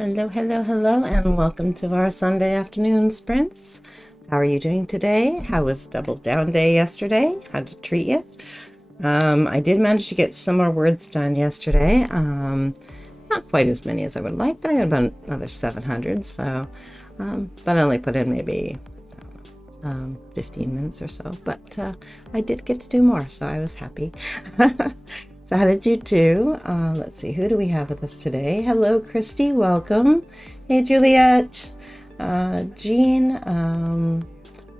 Hello, hello, hello, and welcome to our Sunday afternoon sprints. How are you doing today? How was Double Down Day yesterday? How did it treat you? I did manage to get some more words done yesterday. Not quite as many as I would like, but I got about another 700. So, but I only put in maybe 15 minutes or so. But I did get to do more, so I was happy. So how did you do? Let's see, who do we have with us today? Hello, Christy, welcome. Hey, Juliet, Jean,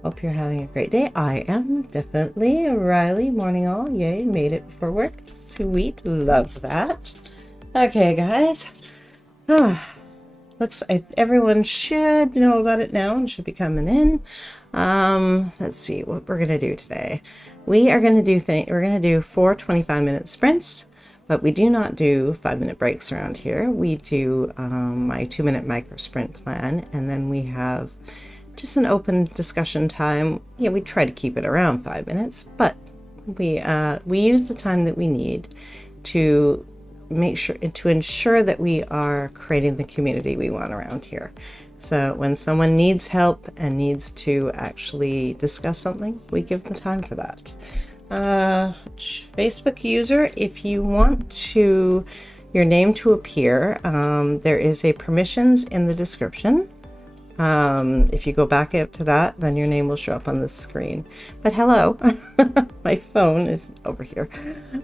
hope you're having a great day. I am, definitely. Riley, morning all, yay, made it before work. Sweet, love that. Okay, guys. Looks like everyone should know about it now and should be coming in. Let's see what we're gonna do today. We're gonna do 4 25-minute sprints, but we do not do 5-minute breaks around here. We do my 2-minute micro sprint plan, and then we have just an open discussion time. Yeah, we try to keep it around 5 minutes, but we use the time that we need to ensure that we are creating the community we want around here. So when someone needs help and needs to actually discuss something, we give the time for that. Facebook user, if you want your name to appear, there is a permissions in the description. If you go back up to that, then your name will show up on the screen. But hello, my phone is over here.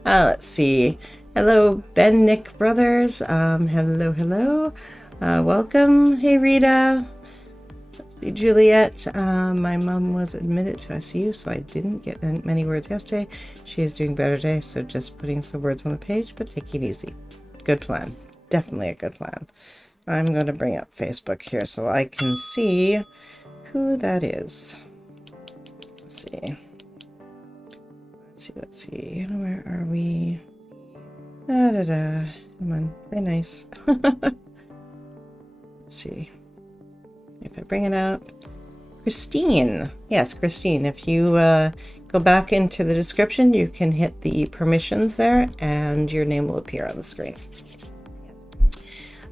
Let's see. Hello, Ben Nick Brothers. Hello, hello. Welcome. Hey, Rita. Let's see, Juliet. My mom was admitted to ICU, so I didn't get many words yesterday. She is doing better today, so just putting some words on the page, but take it easy. Good plan. Definitely a good plan. I'm going to bring up Facebook here so I can see who that is. Let's see. Let's see. Where are we? Come on, play nice. Let's see if I bring it up. Christine. Yes, Christine. If you go back into the description, you can hit the permissions there and your name will appear on the screen.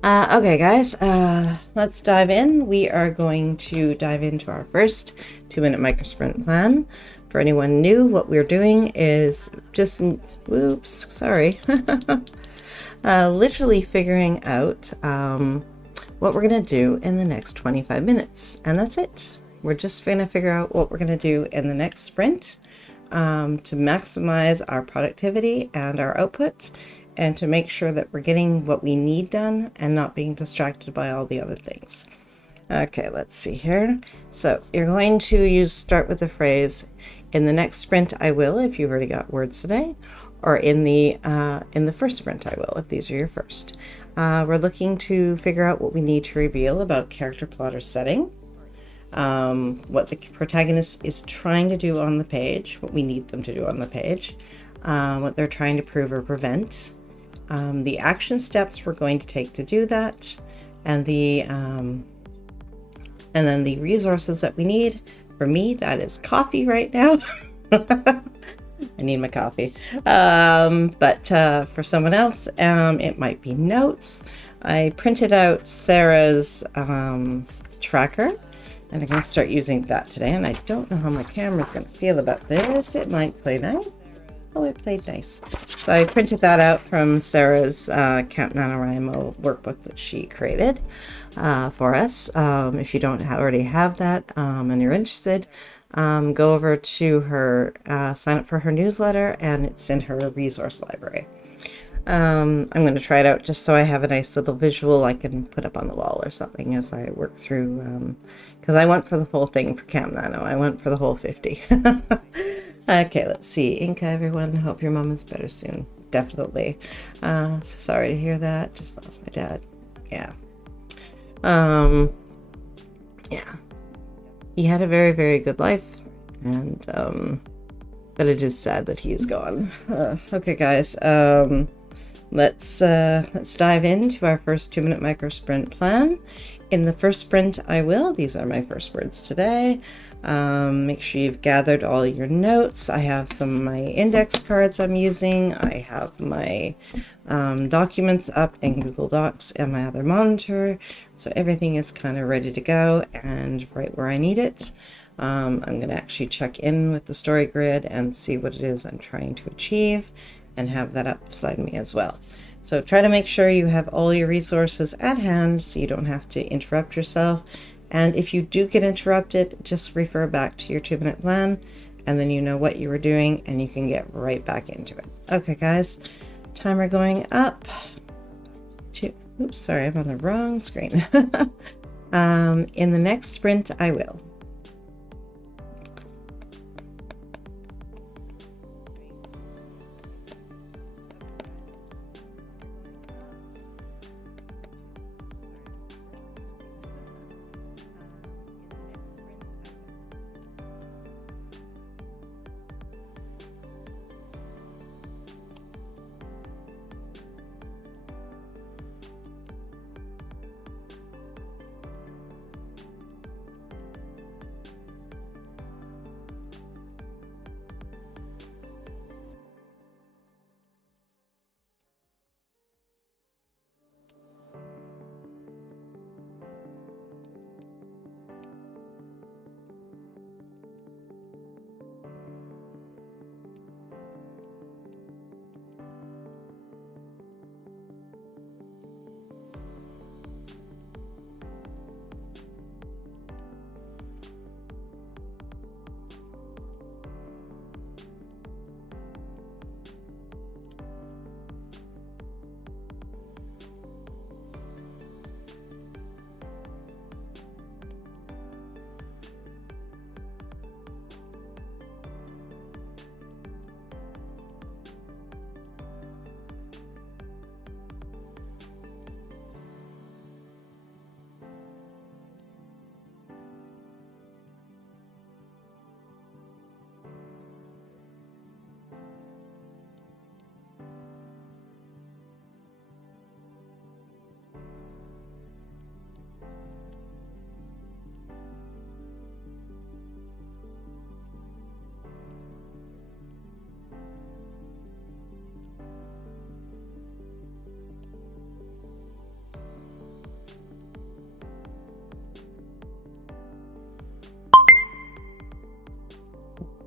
Okay, guys, let's dive in. We are going to dive into our first 2-minute micro sprint plan. For anyone new, what we're doing is just, whoops, sorry, literally figuring out what we're going to do in the next 25 minutes. And that's it. We're just going to figure out what we're going to do in the next sprint to maximize our productivity and our output, and to make sure that we're getting what we need done and not being distracted by all the other things. Okay, let's see here. So you're going to start with the phrase, in the next sprint I will, if you've already got words today, or in the first sprint I will, if these are your first. We're looking to figure out what we need to reveal about character plotter setting, what the protagonist is trying to do on the page, what we need them to do on the page, what they're trying to prove or prevent, the action steps we're going to take to do that, and then the resources that we need. For me, that is coffee right now. I need my coffee. But for someone else, it might be notes. I printed out Sarah's tracker, and I'm going to start using that today. And I don't know how my camera's going to feel about this. It might play nice. Oh, it played nice. So I printed that out from Sarah's Camp NaNoWriMo workbook that she created for us. If you don't already have that and you're interested, go over to her, sign up for her newsletter, and it's in her resource library. I'm going to try it out just so I have a nice little visual I can put up on the wall or something as I work through, because I went for the full thing for Camp Nano. I went for the whole 50. Okay, let's see. Inca, everyone. Hope your mom is better soon. Definitely. Sorry to hear that. Just lost my dad. Yeah. Yeah. He had a very, very good life, and but it is sad that he is gone. Okay, guys. Let's dive into our first 2-minute micro sprint plan. In the first sprint, I will. These are my first words today. Make sure you've gathered all your notes. I have some of my index cards I'm using. I have my documents up in Google Docs and my other monitor. So everything is kind of ready to go and right where I need it. I'm going to actually check in with the story grid and see what it is I'm trying to achieve and have that up beside me as well. So try to make sure you have all your resources at hand so you don't have to interrupt yourself. And if you do get interrupted, just refer back to your 2-minute plan, and then you know what you were doing and you can get right back into it. Okay, guys, timer going up to, oops, sorry, I'm on the wrong screen. In the next sprint, I will.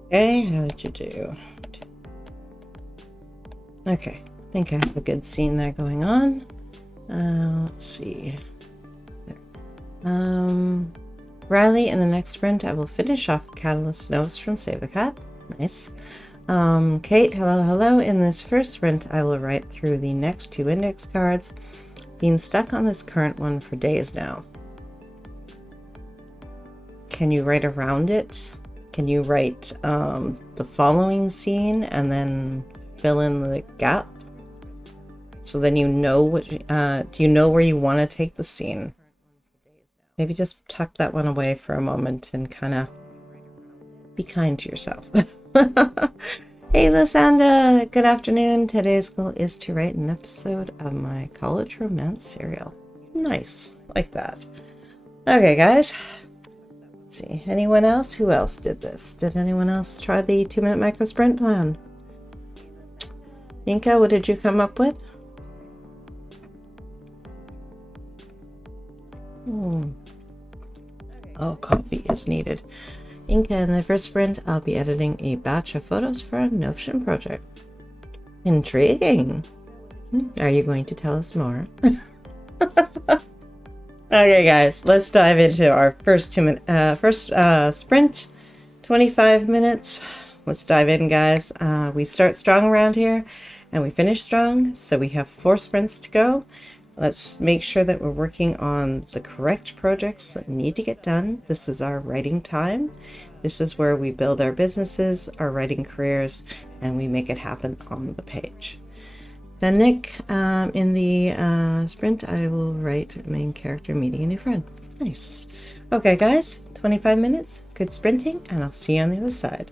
Okay, how did you do? Okay, I think I have a good scene there going on. Let's see. Riley, in the next sprint, I will finish off Catalyst Notes from Save the Cat. Nice. Kate, hello, hello. In this first sprint, I will write through the next 2 index cards. Been stuck on this current one for days now. Can you write around it? Can you write the following scene and then fill in the gap? So then you know what, do you know where you want to take the scene? Maybe just tuck that one away for a moment and kind of be kind to yourself. Hey, Lysanda, good afternoon. Today's goal is to write an episode of my college romance serial. Nice, like that. Okay, guys. Let's see, anyone else? Who else did this? Did anyone else try the 2-minute micro sprint plan? Inka, what did you come up with? Oh, coffee is needed. Inka, in the first sprint, I'll be editing a batch of photos for a Notion project. Intriguing. Are you going to tell us more? Okay, guys, let's dive into our first sprint, 25 minutes. Let's dive in, guys. We start strong around here and we finish strong, so we have 4 sprints to go. Let's make sure that we're working on the correct projects that need to get done. This is our writing time. This is where we build our businesses, our writing careers, and we make it happen on the page. Then Nick, in the sprint, I will write main character meeting a new friend. Nice. Okay, guys, 25 minutes, good sprinting, and I'll see you on the other side.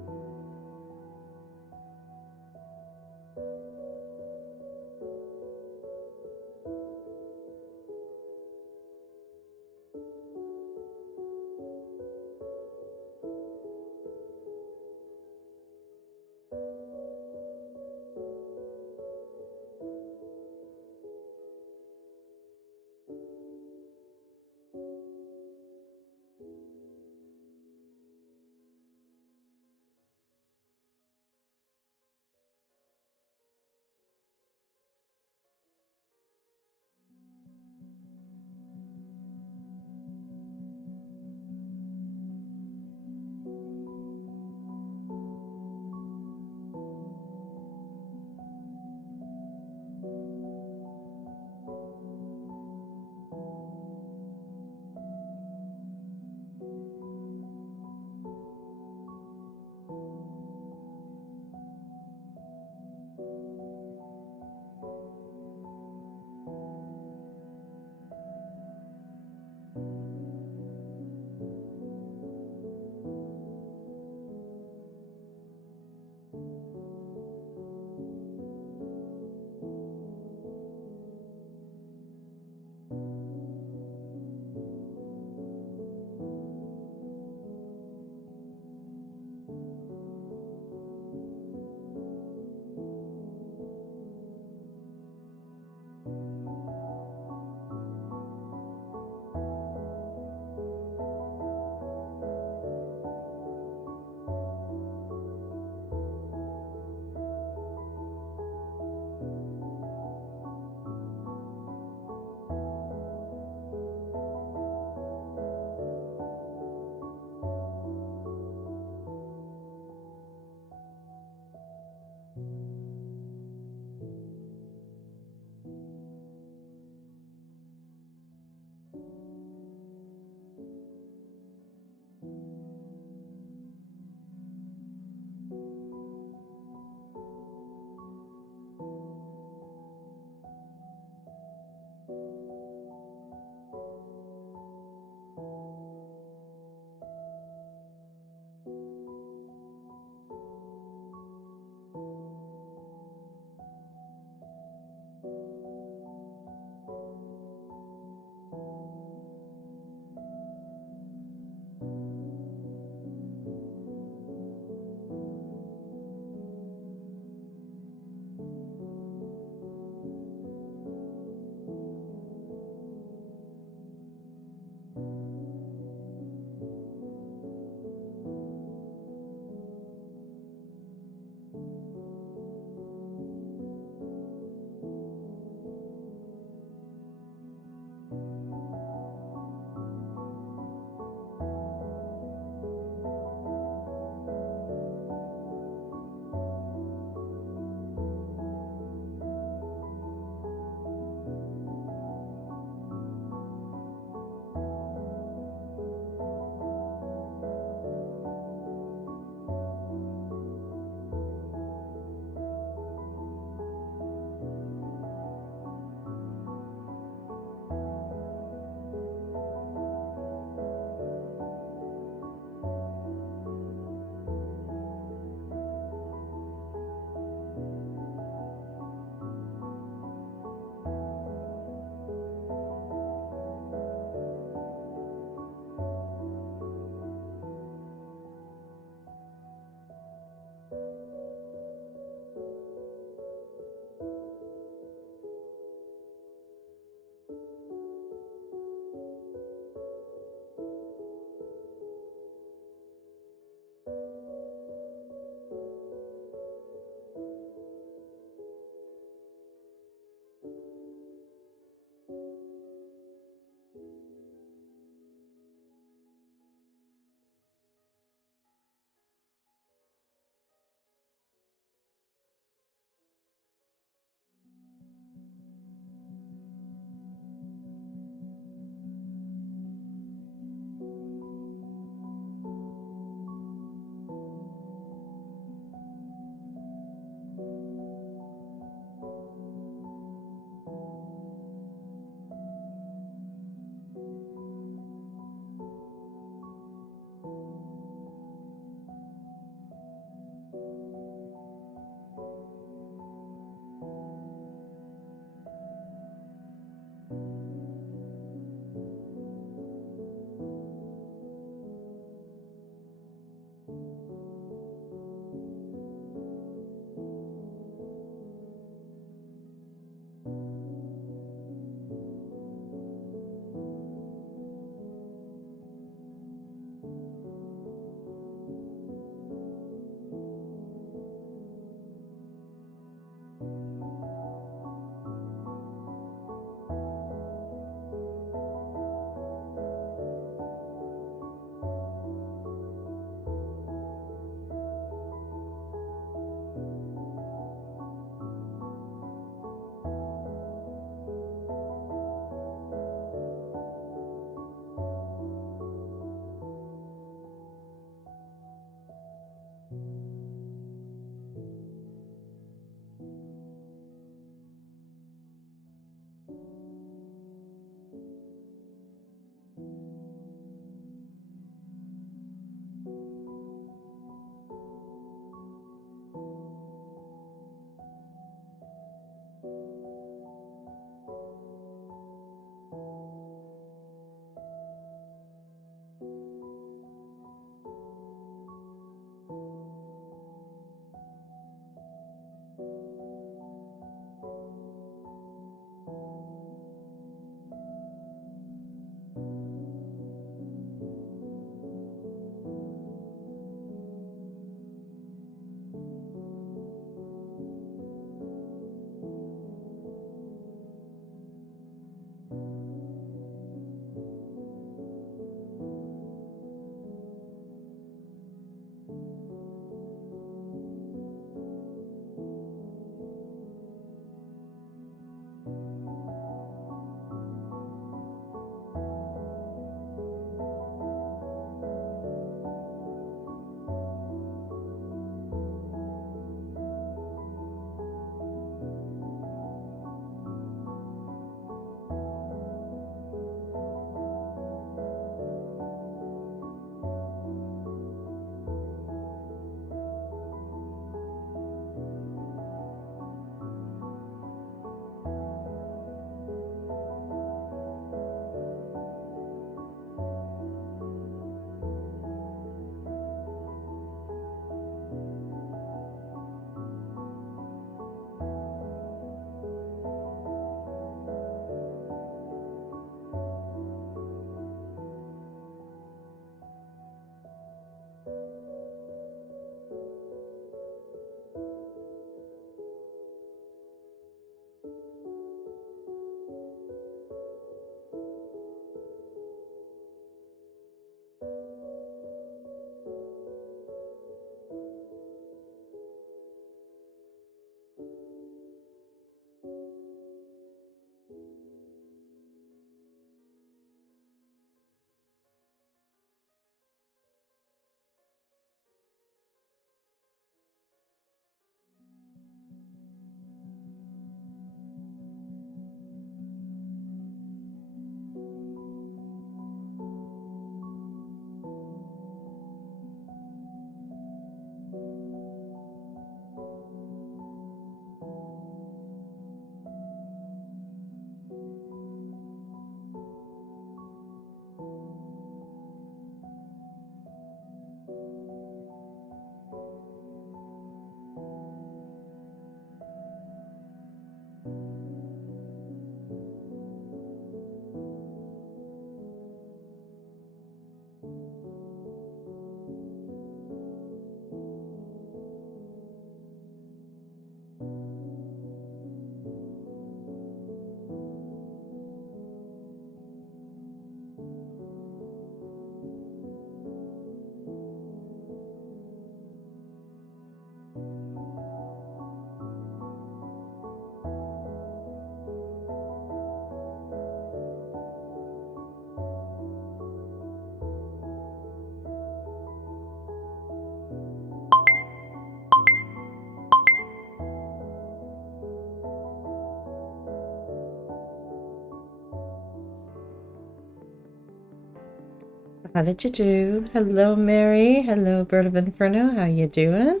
How did you do? Hello, Mary. Hello, Bird of Inferno. How you doing?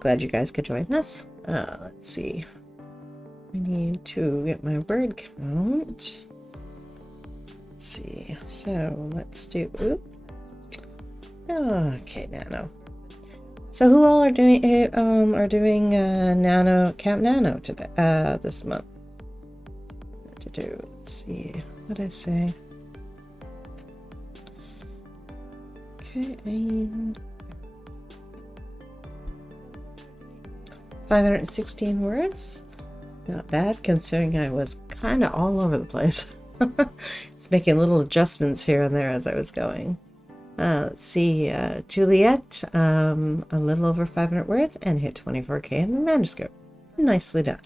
Glad you guys could join us. Let's see. I need to get my word count. Let's see. So let's do. Okay, Nano. So who all are doing Camp Nano today? This month. What to do? Let's see. What did I say? Okay. 516 words. Not bad, considering I was kind of all over the place. Just making little adjustments here and there as I was going. Let's see, Juliet, a little over 500 words and hit 24K in the manuscript. Nicely done.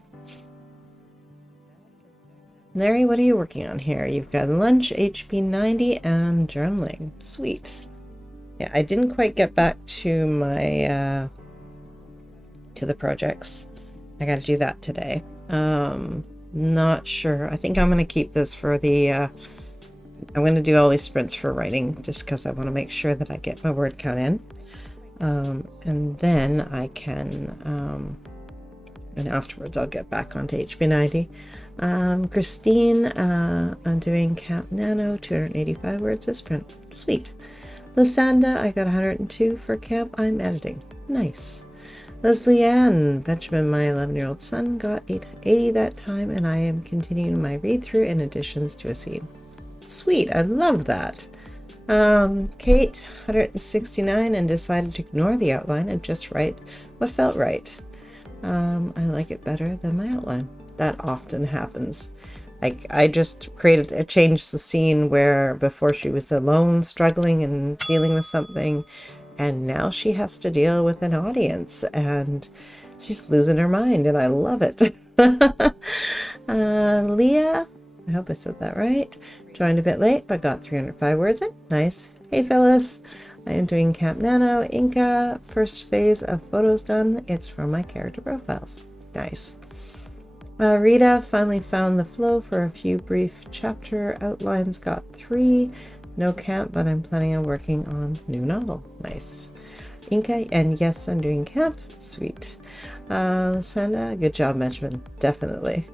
Larry, what are you working on here? You've got lunch, HP 90, and journaling. Sweet. Yeah, I didn't quite get back to my, to the projects. I got to do that today. Not sure. I think I'm going to keep this for the, I'm going to do all these sprints for writing just because I want to make sure that I get my word count in. And then I can, and afterwards I'll get back onto HB90. Christine, I'm doing Camp Nano, 285 words this sprint. Sweet. Lysanda, I got 102 for camp. I'm editing. Nice. Leslie Ann, Benjamin, my 11-year-old son, got 880 that time, and I am continuing my read-through and additions to a scene. Sweet, I love that. Kate, 169, and decided to ignore the outline and just write what felt right. I like it better than my outline. That often happens. Like, I just changed the scene where before she was alone, struggling and dealing with something, and now she has to deal with an audience, and she's losing her mind, and I love it. Leah, I hope I said that right. Joined a bit late, but got 305 words in. Nice. Hey, Phyllis. I am doing Camp Nano. Inca, first phase of photos done. It's from my character profiles. Nice. Rita finally found the flow for a few brief chapter outlines. Got 3. No camp, but I'm planning on working on new novel. Nice. Inca, and yes, I'm doing camp. Sweet. Sanda, good job, Benjamin. Definitely.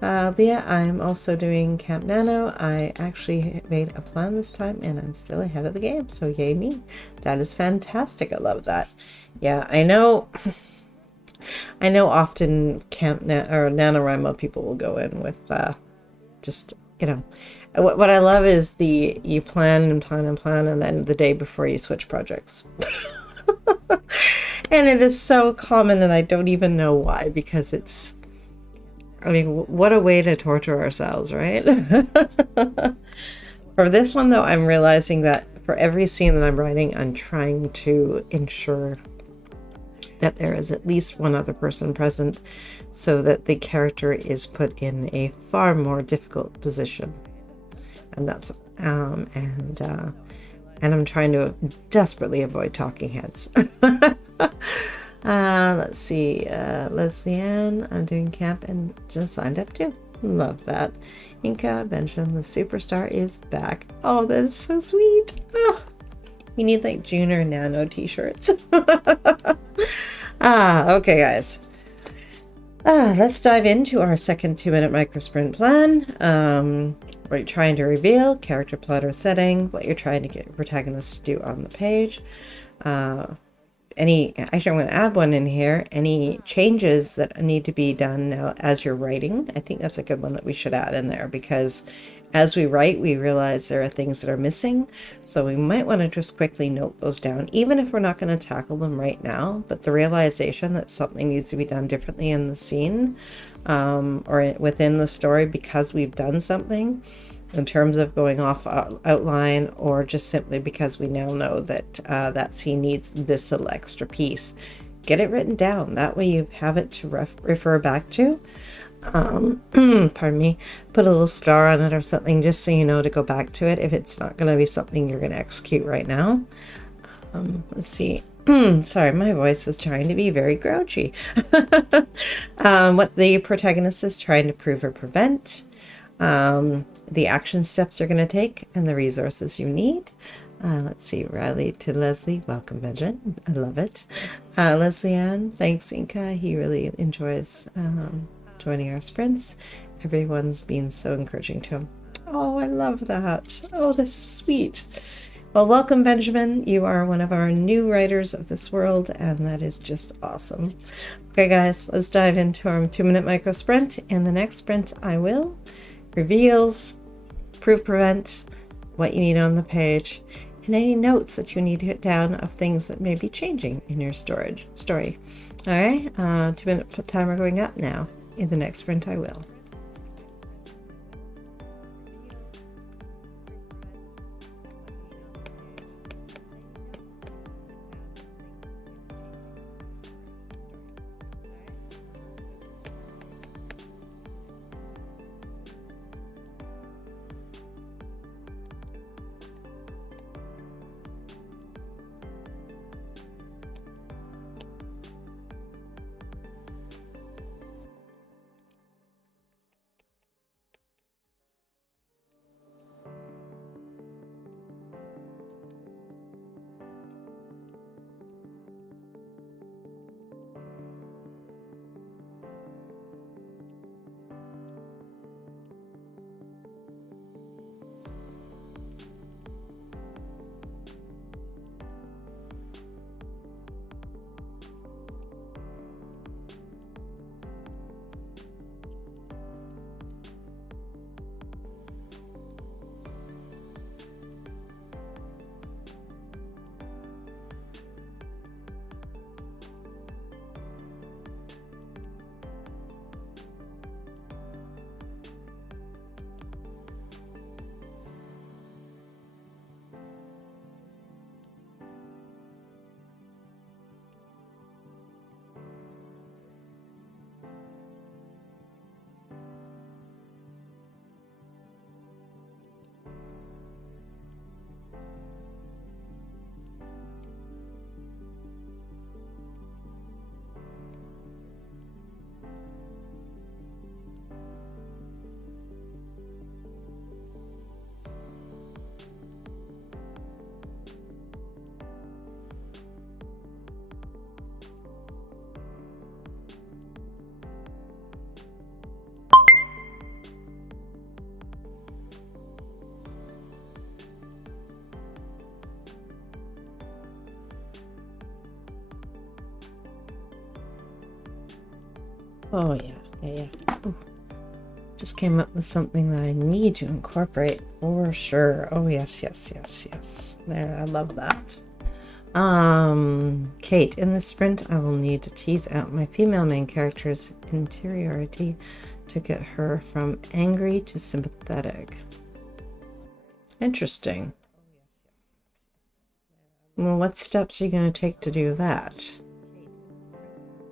Leah, I'm also doing Camp Nano. I actually made a plan this time, and I'm still ahead of the game, so yay me. That is fantastic. I love that. Yeah, I know. I know often NaNoWriMo people will go in with just, you know, what I love is you plan and plan and plan, and then the day before you switch projects. And it is so common, and I don't even know why, because it's, I mean, what a way to torture ourselves, right? For this one, though, I'm realizing that for every scene that I'm writing, I'm trying to ensure that there is at least one other person present so that the character is put in a far more difficult position. And that's, and I'm trying to desperately avoid talking heads. Let's see, Leslie Ann, I'm doing camp and just signed up too. Love that. Inca, Benjamin, the superstar is back. Oh, that is so sweet. Oh, we need like Junior Nano t-shirts. Okay, guys. Let's dive into our second 2-minute microsprint plan. We're trying to reveal character, plot, or setting, what you're trying to get your protagonist to do on the page. Actually, I'm going to add one in here. Any changes that need to be done now as you're writing. I think that's a good one that we should add in there, because as we write, we realize there are things that are missing. So we might want to just quickly note those down, even if we're not going to tackle them right now. But the realization that something needs to be done differently in the scene or within the story because we've done something in terms of going off outline, or just simply because we now know that that scene needs this little extra piece. Get it written down. That way you have it to refer back to. Pardon me, put a little star on it or something, just so you know to go back to it if it's not going to be something you're going to execute right now. Let's see. Sorry, my voice is trying to be very grouchy. What the protagonist is trying to prove or prevent. The action steps you're going to take and the resources you need. Let's see, Riley to Leslie. Welcome, Benjamin. I love it. Leslie Ann, thanks, Inca. He really enjoys joining our sprints. Everyone's been so encouraging to him. Oh, I love that. Oh, that's sweet. Well, welcome, Benjamin. You are one of our new writers of this world, and that is just awesome. Okay, guys, let's dive into our 2-minute micro sprint. In the next sprint, I will reveals, prove, prevent, what you need on the page, and any notes that you need to hit down of things that may be changing in your story. All right, 2-minute timer going up now. In the next sprint, I will. Oh, yeah. Ooh. Just came up with something that I need to incorporate for sure. Oh, yes. There, I love that. Kate, in this sprint, I will need to tease out my female main character's interiority to get her from angry to sympathetic. Interesting. Well, what steps are you going to take to do that?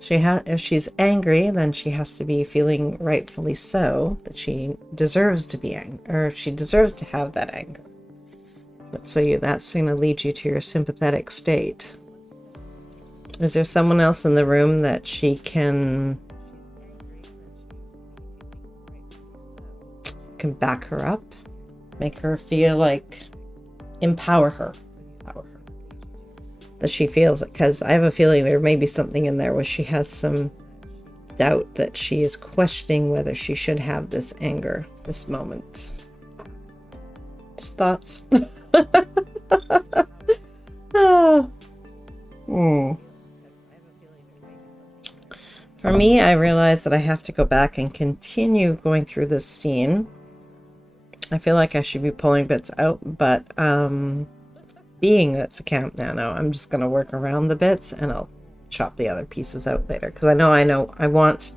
If she's angry, then she has to be feeling rightfully so that she deserves to be angry, or she deserves to have that anger. But so that's going to lead you to your sympathetic state. Is there someone else in the room that she can back her up, make her feel like, empower her? That she feels it, because I have a feeling there may be something in there where she has some doubt that she is questioning whether she should have this anger, this moment. Just thoughts. Oh. For me, I realize that I have to go back and continue going through this scene. I feel like I should be pulling bits out, but being that's a Camp Nano, I'm just going to work around the bits and I'll chop the other pieces out later, because I know I want,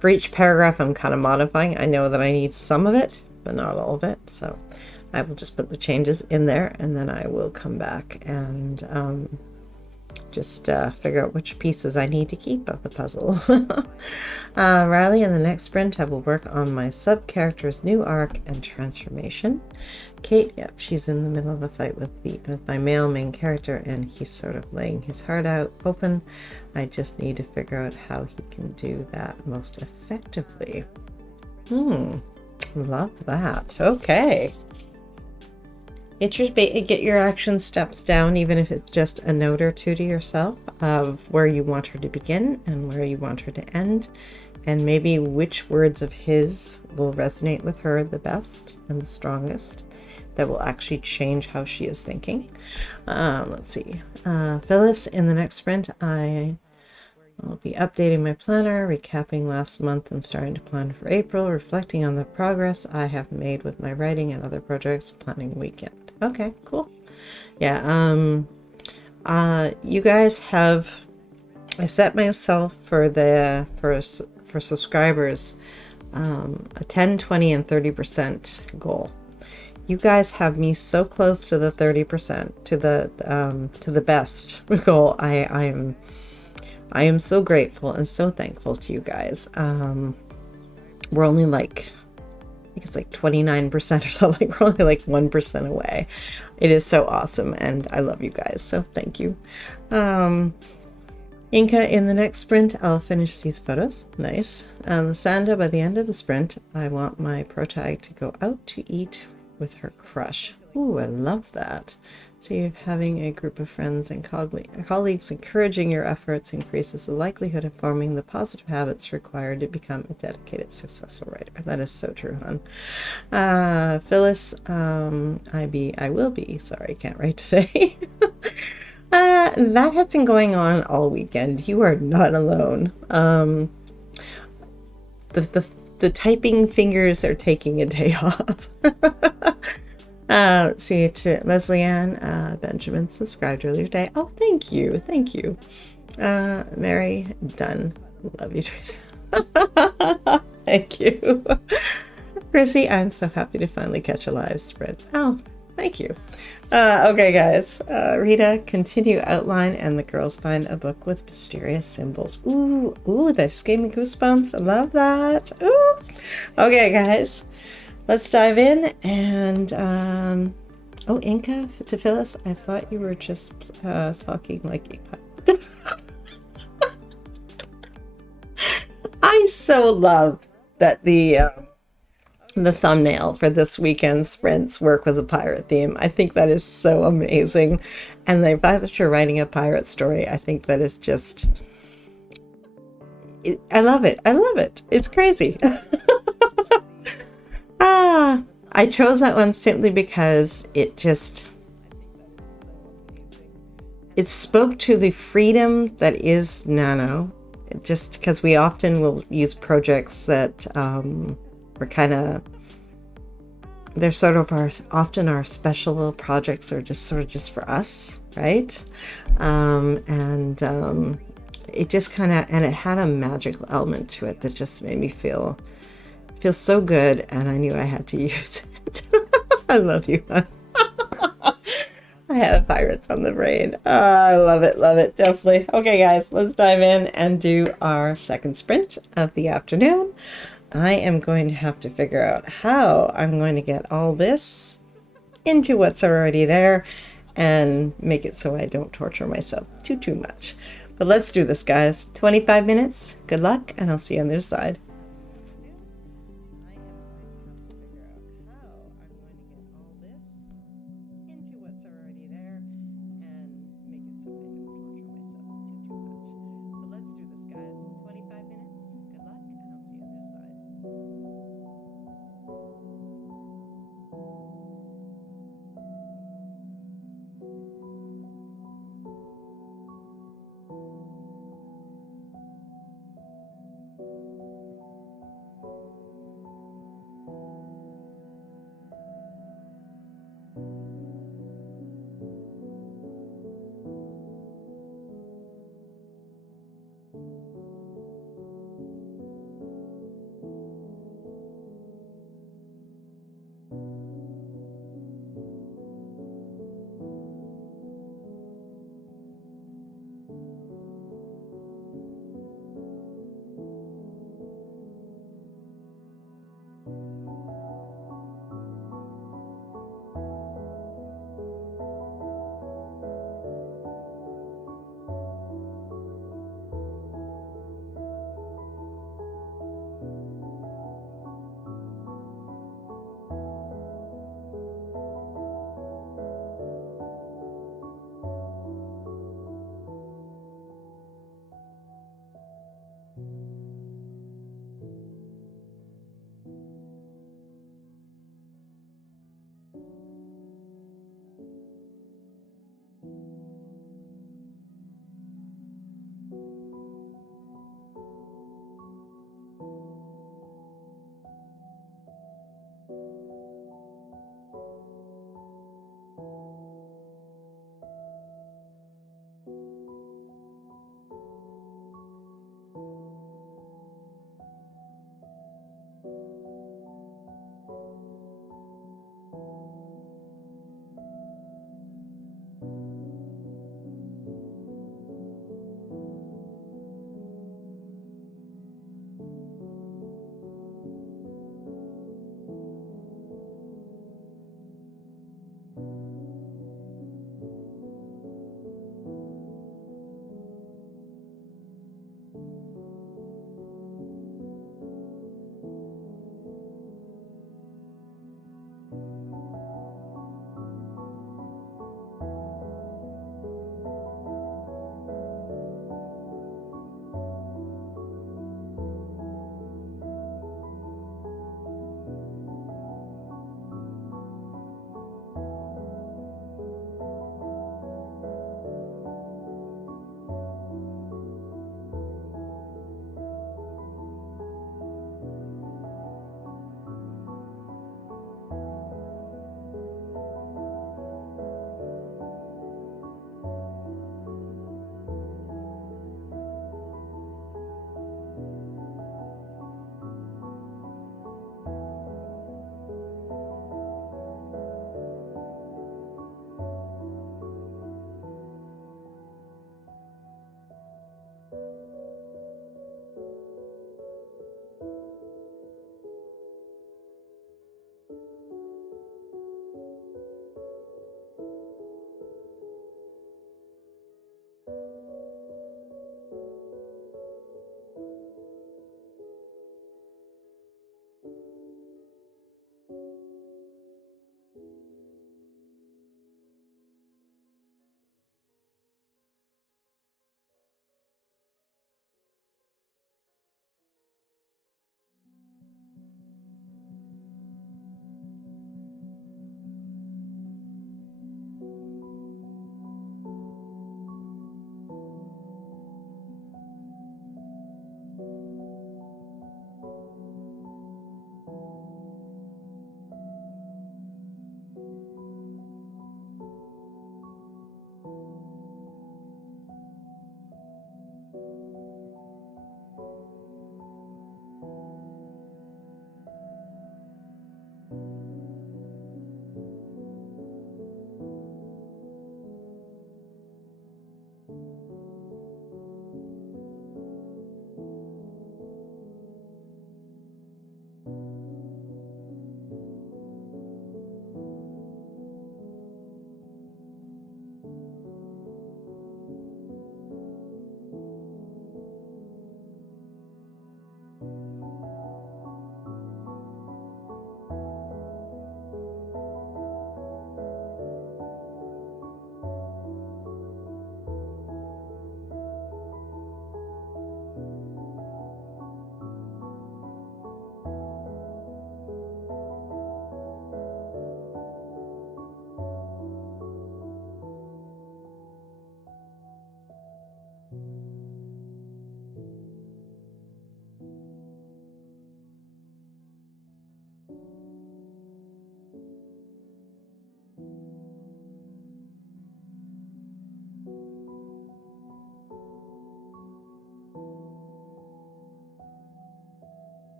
for each paragraph I'm kind of modifying. I know that I need some of it, but not all of it, so I will just put the changes in there, and then I will come back and just figure out which pieces I need to keep of the puzzle. Riley, in the next sprint, I will work on my sub-character's new arc and transformation. Kate, yep, she's in the middle of a fight with my male main character, and he's sort of laying his heart out open. I just need to figure out how he can do that most effectively. Love that. Okay. get your action steps down, even if it's just a note or two to yourself of where you want her to begin and where you want her to end, and maybe which words of his will resonate with her the best and the strongest, that will actually change how she is thinking. Let's see. Phyllis, in the next sprint, I'll be updating my planner, recapping last month and starting to plan for April, reflecting on the progress I have made with my writing and other projects, planning weekend. Okay, cool. Yeah, you guys have, I set myself for for subscribers a 10, 20, and 30% goal. You guys have me so close to the 30%, to the best goal. I am so grateful and so thankful to you guys. We're only like, I think it's like 29% or something. We're only like 1% away. It is so awesome, and I love you guys, so thank you. Inca, in the next sprint, I'll finish these photos. Nice. Lysanda, by the end of the sprint, I want my protag to go out to eat with her crush. Ooh, I love that. See if having a group of friends and colleagues encouraging your efforts increases the likelihood of forming the positive habits required to become a dedicated, successful writer. That is so true, hon. Phyllis, I will be. Sorry, can't write today. That has been going on all weekend. You are not alone. The typing fingers are taking a day off. Let's see, to Leslie Ann, Benjamin subscribed earlier today. Oh, thank you. Thank you. Mary, done. Love you, Tracy. Thank you. Tracy, I'm so happy to finally catch a live sprint. Oh, thank you. Okay, guys. Rita, continue outline, and the girls find a book with mysterious symbols. Ooh, that just gave me goosebumps. I love that. Ooh. Okay, guys. Let's dive in, and oh, Inca, to Phyllis, I thought you were just talking like a pilot. I so love that the thumbnail for this weekend's sprints work with a pirate theme. I think that is so amazing, and the fact that you're writing a pirate story, I think that is just, I love it. I love it. It's crazy. I chose that one simply because it spoke to the freedom that is Nano, just because we often will use projects that are kind of, they're sort of often our special little projects, are just sort of just for us, right? It just kind of, and it had a magical element to it that just made me feel so good, and I knew I had to use it. I love you. I had a pirates on the brain. I love it, definitely. Okay, guys, let's dive in and do our second sprint of the afternoon. I am going to have to figure out how I'm going to get all this into what's already there and make it so I don't torture myself too much. But let's do this, guys. 25 minutes. Good luck, and I'll see you on the other side.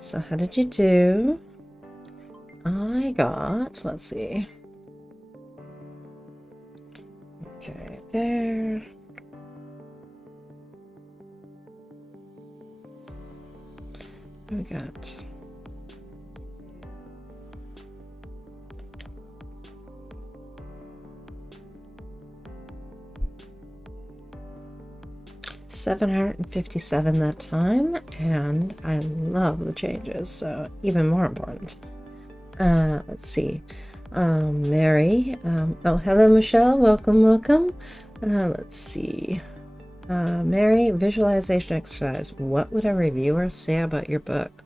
So how did you do? I got, let's see. Okay, there. We got 757 that time, and I love the changes, so even more important. Let's see. Mary. Oh, hello, Michelle. Welcome, welcome. Let's see. Mary, visualization exercise. What would a reviewer say about your book?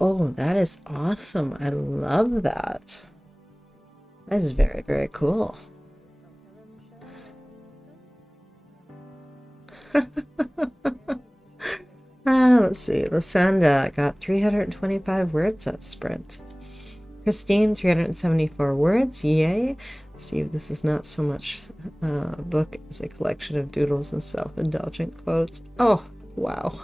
Oh, that is awesome. I love that. That is very, very cool. Let's see. Lasanda got 325 words at sprint. Christine, 374 words. Yay. Steve, this is not so much a book as a collection of doodles and self-indulgent quotes. Oh, wow.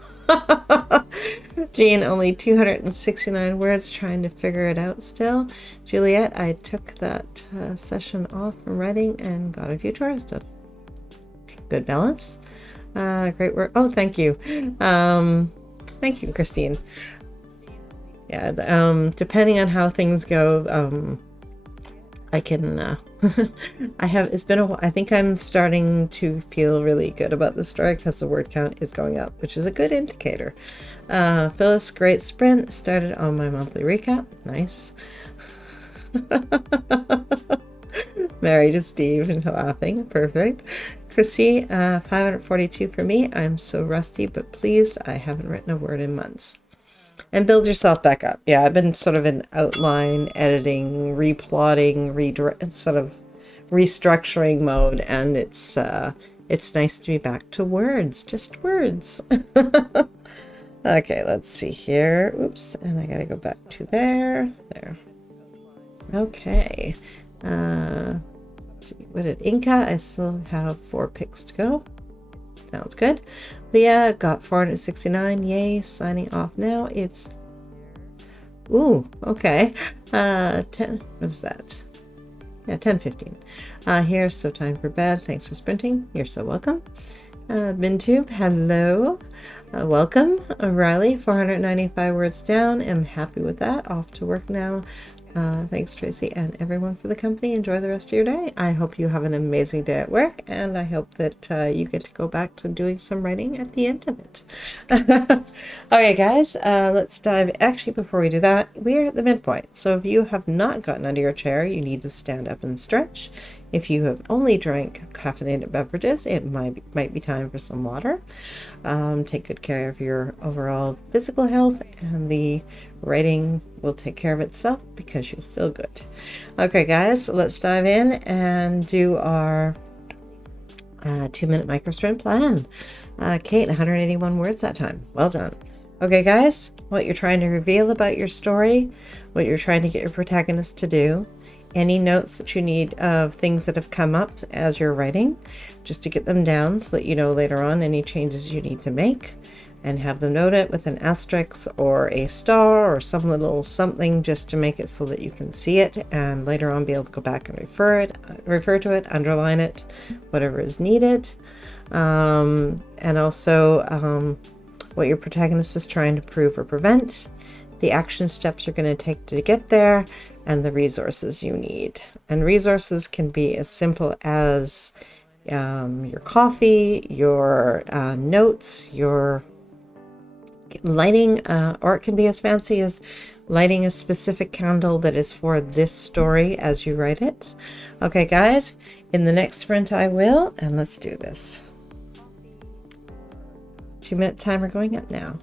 Jean, only 269 words, trying to figure it out still. Juliet, I took that session off from writing and got a few chores done. Good balance. Great work. Oh, thank you. Thank you, Christine. Yeah, depending on how things go, I can, it's been a while. I think I'm starting to feel really good about the story because the word count is going up, which is a good indicator. Phyllis, great sprint. Started on my monthly recap. Nice. Married to Steve and laughing. Perfect. Chrissy, 542 for me. I'm so rusty, but pleased. I haven't written a word in months. And build yourself back up. Yeah, I've been sort of in outline, editing, replotting, sort of restructuring mode, and it's nice to be back to words, just words. Okay, let's see here. Oops, and I gotta go back to there. Okay. Let's see. What did Inca? I still have 4 picks to go. Sounds good. Leah got 469. Yay. Signing off now. It's okay. 10. What's that? Yeah, 10:15. Here, so time for bed. Thanks for sprinting. You're so welcome. Bintube, hello. Welcome. Riley, 495 words down. I'm happy with that. Off to work now. Thanks, Tracy, and everyone for the company. Enjoy the rest of your day. I hope you have an amazing day at work, and I hope that you get to go back to doing some writing at the end of it. Okay, guys, let's dive. Actually, before we do that, we're at the midpoint. So if you have not gotten out of your chair, you need to stand up and stretch. If you have only drank caffeinated beverages, it might be time for some water. Take good care of your overall physical health, and the writing will take care of itself because you'll feel good. Okay, guys, let's dive in and do our 2-minute micro sprint plan. Kate, 181 words that time. Well done. Okay, guys, what you're trying to reveal about your story, what you're trying to get your protagonist to do, any notes that you need of things that have come up as you're writing, just to get them down so that you know later on any changes you need to make, and have them noted with an asterisk or a star or some little something just to make it so that you can see it and later on be able to go back and refer to it, underline it, whatever is needed. And also what your protagonist is trying to prove or prevent, the action steps you're going to take to get there, and the resources you need. And resources can be as simple as your coffee, your notes, your lighting, or it can be as fancy as lighting a specific candle that is for this story as you write it. Okay, guys, in the next sprint I will, and let's do this. 2-minute timer going up now.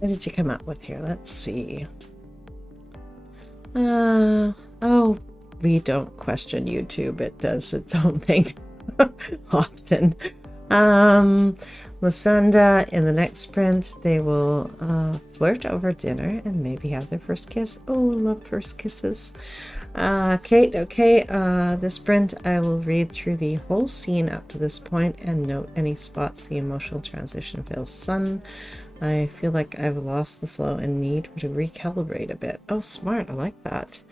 What did you come up with here? Let's see. Oh, we don't question YouTube. It does its own thing often. Lasanda, in the next sprint, they will flirt over dinner and maybe have their first kiss. Oh, love first kisses. Kate, okay, this sprint, I will read through the whole scene up to this point and note any spots the emotional transition feels. Sun, I feel like I've lost the flow and need to recalibrate a bit. Oh, smart. I like that.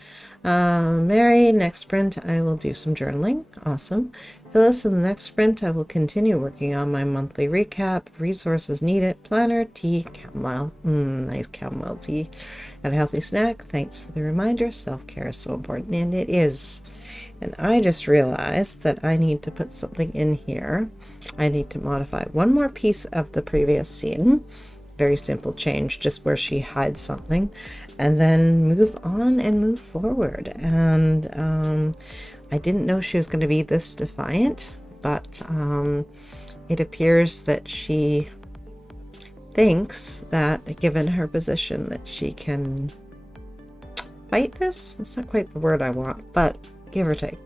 Mary, next sprint, I will do some journaling. Awesome. Phyllis, in the next sprint, I will continue working on my monthly recap, resources needed, planner, tea, chamomile, nice chamomile tea, and a healthy snack. Thanks for the reminder. Self-care is so important, and it is. And I just realized that I need to put something in here. I need to modify one more piece of the previous scene. Very simple change, just where she hides something, and then move on and move forward. And I didn't know she was going to be this defiant, but it appears that she thinks that given her position that she can fight this. That's not quite the word I want, but give or take.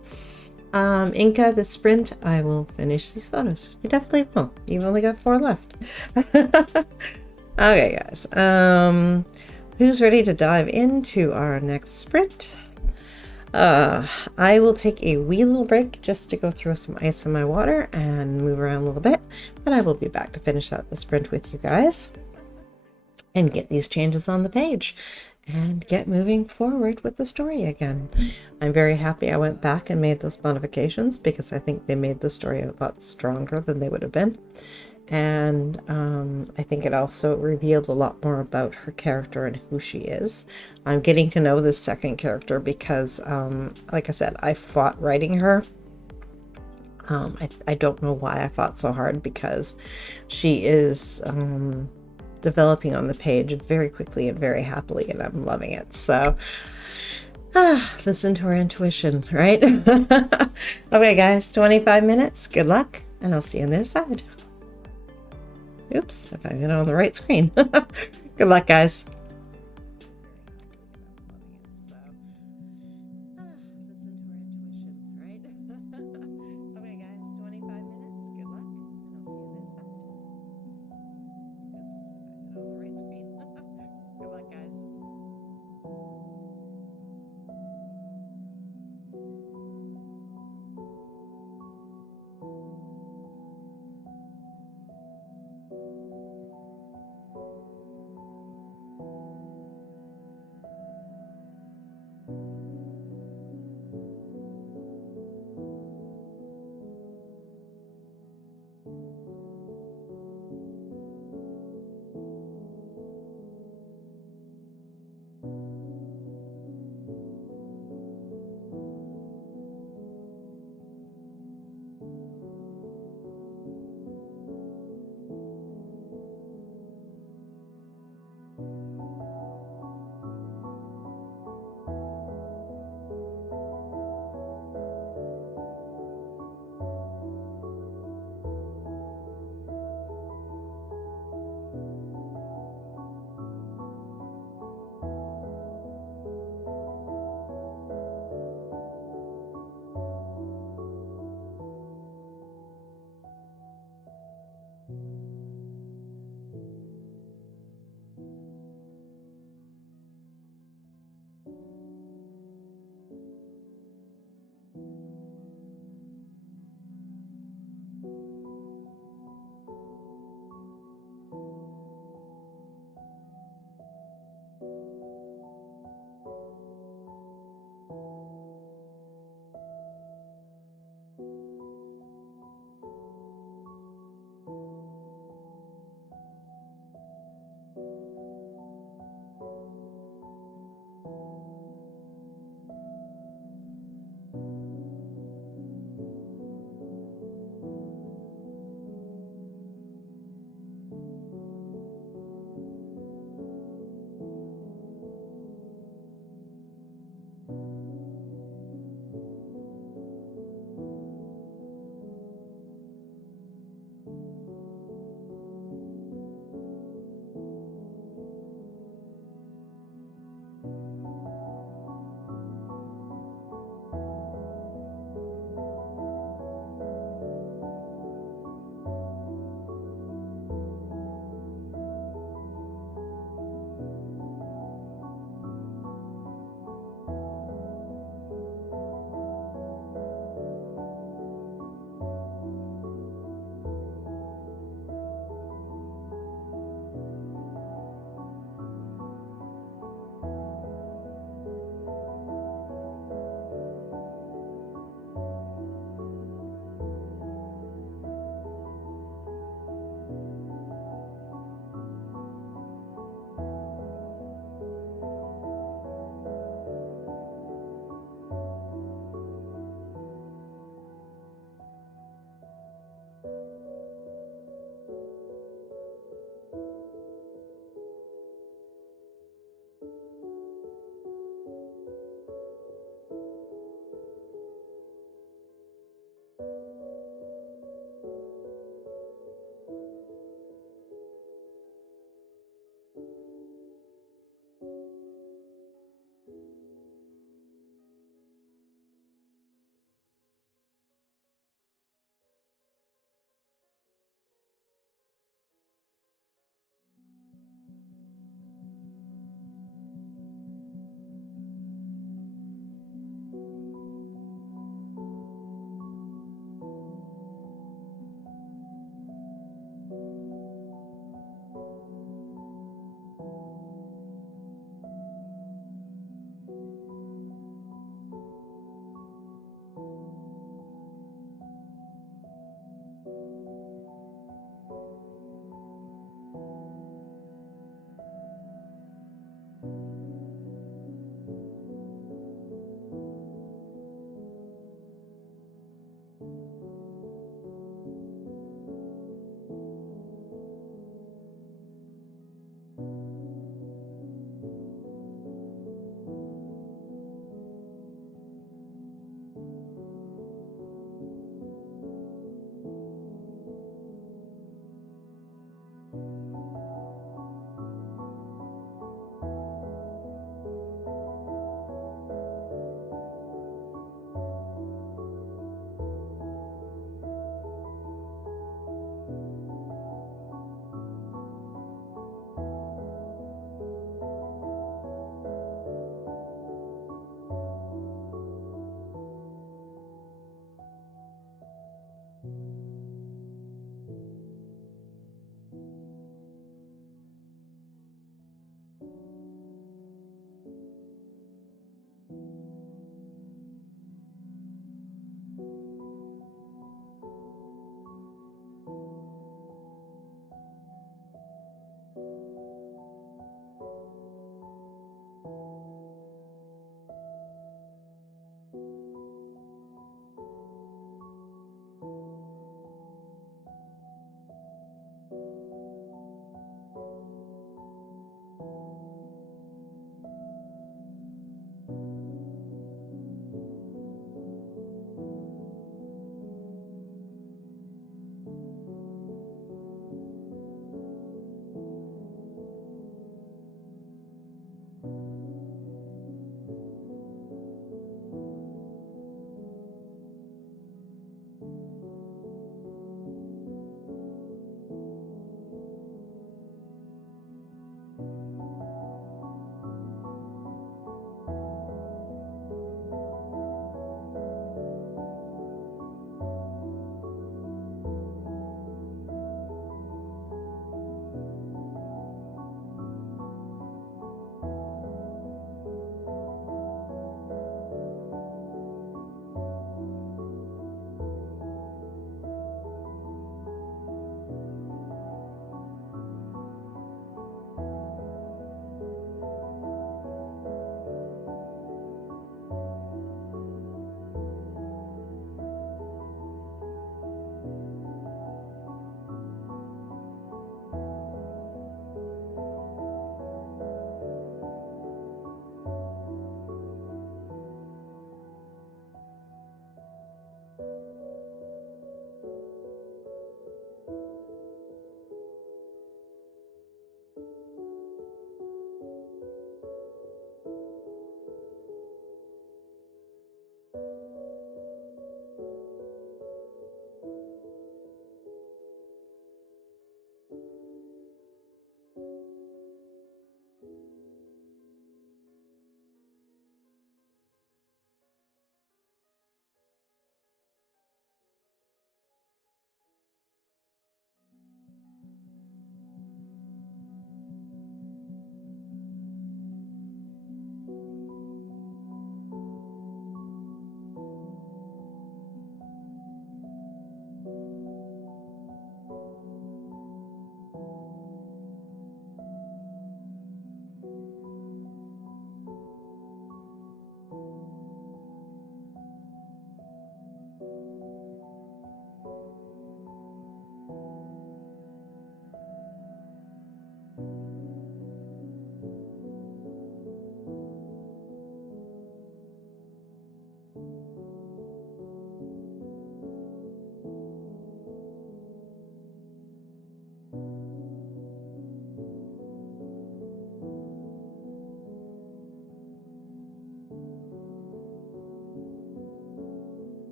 Inca, the sprint, I will finish these photos. You definitely will. You've only got 4 left. Okay, guys. Who's ready to dive into our next sprint? I will take a wee little break just to go throw some ice in my water and move around a little bit, but I will be back to finish out the sprint with you guys and get these changes on the page and get moving forward with the story again. I'm very happy I went back and made those modifications because I think they made the story a lot stronger than they would have been. And I think it also revealed a lot more about her character and who she is. I'm getting to know this second character because, like I said, I fought writing her. I don't know why I fought so hard, because she is developing on the page very quickly and very happily, and I'm loving it. So, listen to our intuition, right? Okay, guys, 25 minutes. Good luck, and I'll see you on the other side. Oops, if I get on the right screen. Good luck, guys.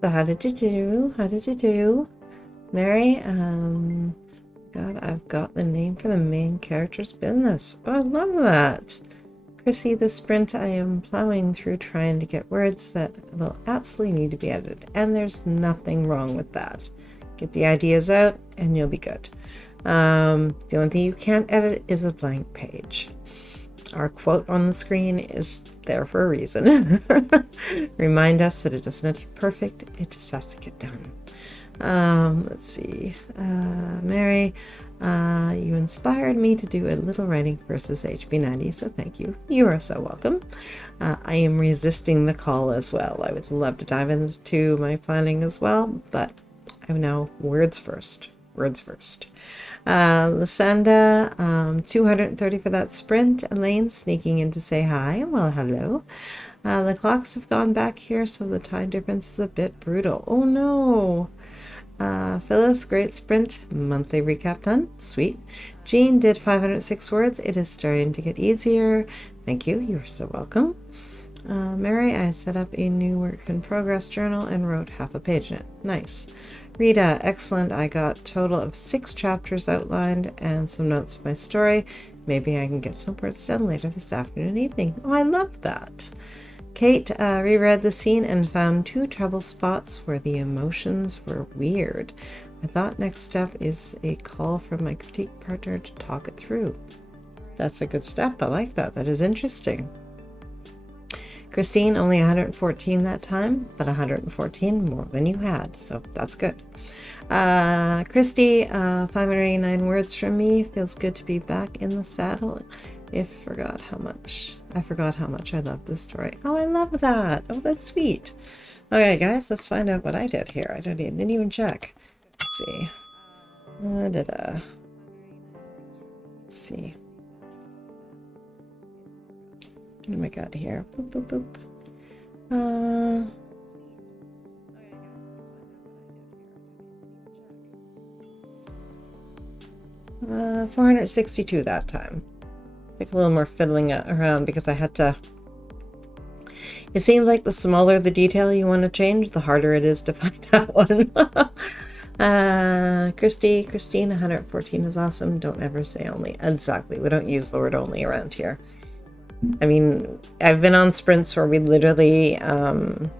So how did you do? How did you do? Mary, God, I've got the name for the main character's business. Oh, I love that. Chrissy, the sprint I am plowing through trying to get words that will absolutely need to be edited. And there's nothing wrong with that. Get the ideas out and you'll be good. The only thing you can't edit is a blank page. Our quote on the screen is there for a reason. Remind us that it doesn't have to be perfect, it just has to get done. Let's see. Mary, you inspired me to do a little writing versus HB90, so thank you. You are so welcome. I am resisting the call as well. I would love to dive into my planning as well, but I know words first. Words first. Lysanda, 230 for that sprint. Elaine sneaking in to say hi. Well, hello. The clocks have gone back here, so the time difference is a bit brutal. Oh no. Phyllis, great sprint. Monthly recap done. Sweet. Jean did 506 words. It is starting to get easier. Thank you. You're so welcome. Mary, I set up a new work in progress journal and wrote half a page in it. Nice. Rita, excellent. I got a total of 6 chapters outlined and some notes of my story. Maybe I can get some words done later this afternoon and evening. Oh, I love that. Kate reread the scene and found 2 trouble spots where the emotions were weird. I thought next step is a call from my critique partner to talk it through. That's a good step. I like that. That is interesting. Christine, only 114 that time, but 114 more than you had, so that's good. Christy, 589 words from me. Feels good to be back in the saddle. I forgot how much I love this story. Oh, I love that. Oh, that's sweet. Okay, guys, let's find out what I did here. I didn't even check. Let's see. Let's see. What do I got here? Boop, boop, boop. 462 that time. Took a little more fiddling around because I had to. It seems like the smaller the detail you want to change, the harder it is to find that one. Christine, 114 is awesome. Don't ever say only. Exactly. We don't use the word only around here. I mean, I've been on sprints where we literally,